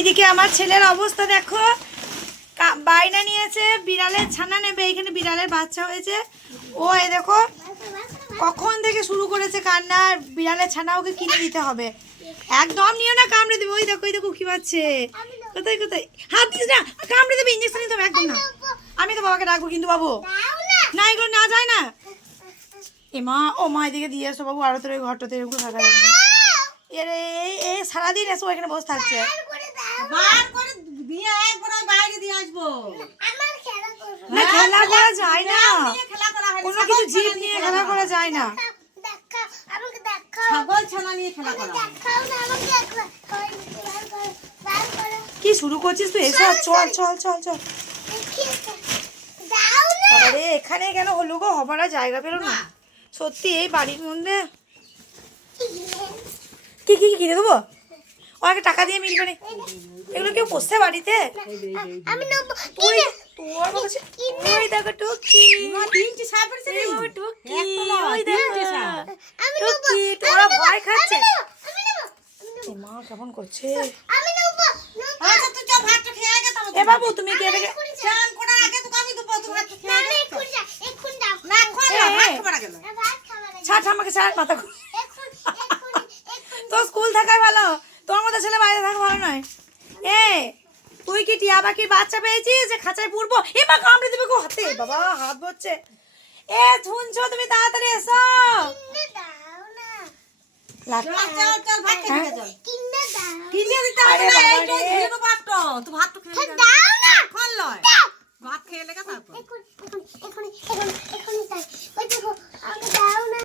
এদিকে আমার ছেলের অবস্থা দেখো, বাইনা নিয়েছে, বিড়ালের ছানা নেবে, এখানে বিড়ালের বাচ্চা হয়েছে। ও এই দেখো কখন থেকে শুরু করেছে কান্না, আর বিড়ালের ছানা ওকে কিনে দিতে হবে। একদম নিও না, কামড়ে দেবে। ওই দেখো, ওই দেখো কি পাচ্ছে, কোথায় কোথায় হাত দিস না, কামড়ে দেবে, ইঞ্জেকশন নিতে হবে। একদম না, আমি তো বাবাকে ডাকবো কিন্তু বাবু, না এগুলো না যায় না। এ মা, ও মা এদিকে দিয়ে এসো বাবু, আরো তোর ওই ঘরটাতে এগুলো থাকা যাবে না। এর এই সারাদিন এসো এখানে বসে থাকছে। না খেলা করা যায় না, কোনো কিছু জীব নিয়ে খেলা করা যায় না। কি শুরু করছিস তুই এসব? চল চল চল চল। আরে এখানে কেন হলো গো, হবার আর জায়গা পেলো না সত্যি এই বাড়ির মধ্যে। কি কি কিনে দেবো? ওকে টাকা দিয়ে মিলবে না, এগুলো কেউ বসছে বাড়িতে? তোরা ভয় খাচ্ছে, মা কেমন করছে। এ বাবু তুমি কে রেখে ছাড় আমাকে, ছাড় মাথা। তোর স্কুল থাকাই ভালো, তোর মতো ছেলে বাইরে থাকা ভালো নয়। এ তুই কি টিয়া পাখির বাচ্চা পেয়েছিস যে খাঁচায় পুরবো? এ মা কামড়ে দেবে গো হাতে, বাবা হাত বচ্ছে। এ শুনছো তুমি, তাড়াতাড়ি এসো। ভাত খেয়ে লেগে তারপর